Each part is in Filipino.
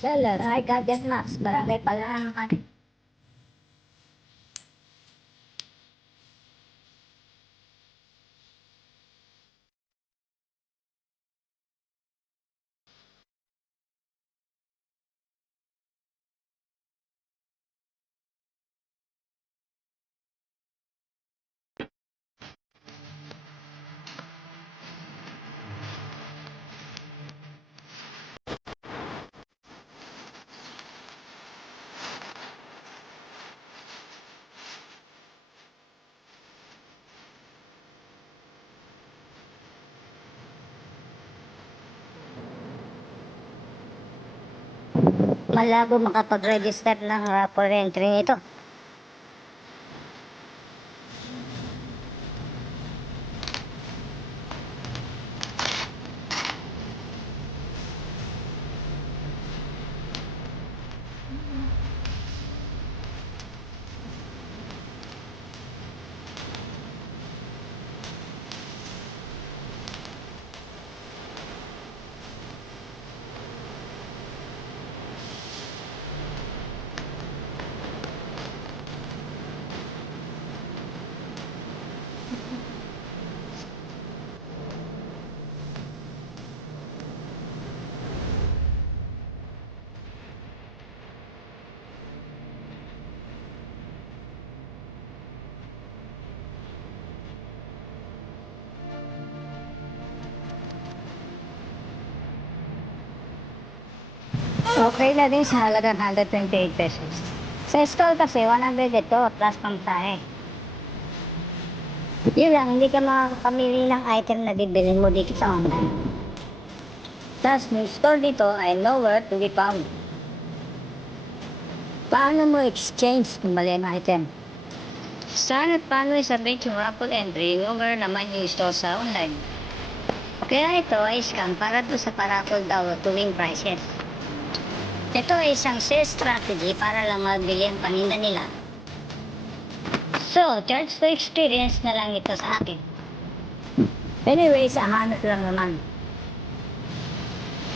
Seller, I got that max. Barangay pala naman. Malabo makapag-register ng raffle entry nito. Okay na din sa halagang 128 pesos. Sa store kasi 100 ito plus pangtahe. Yun lang, hindi ka makakapamili ng item na bibilin mo dito sa online. Tapos yung store dito ay nowhere to be found. Paano mo exchange kung mali ang item? Saan at paano isabit yung raffle entry nowhere naman yung store sa online? Kaya ito ay scam para doon sa paraffle daw to win prizes. Ito ay isang sales strategy para lang mabili ang paninda nila. So, charge to experience na lang ito sa akin. Anyways, hanap lang naman.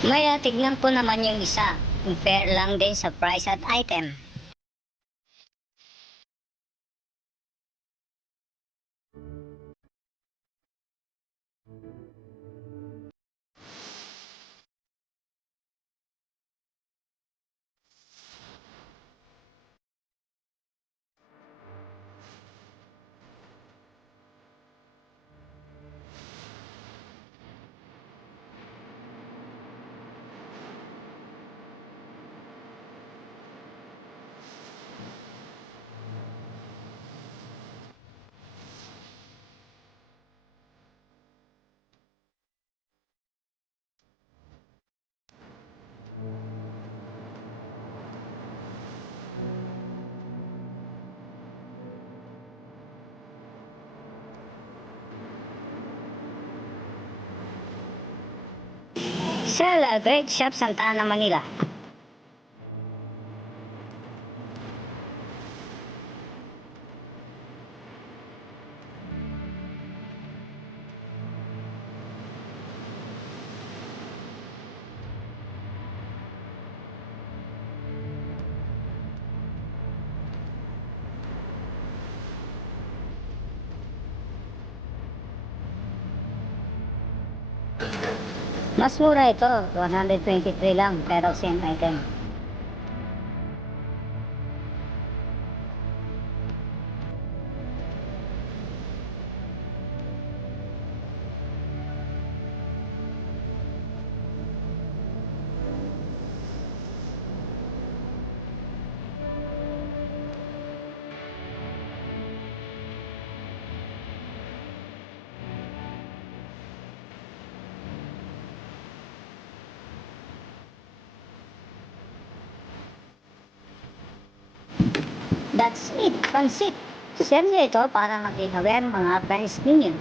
Maya, tignan po naman yung isa. Kung fair lang din sa price at item. Sa Albert Shop, Santa Ana, Manila. Mas mura ito, 123 lang, pero same item. That's it, pansit. Share niyo ito para maging aware mga friends ninyo.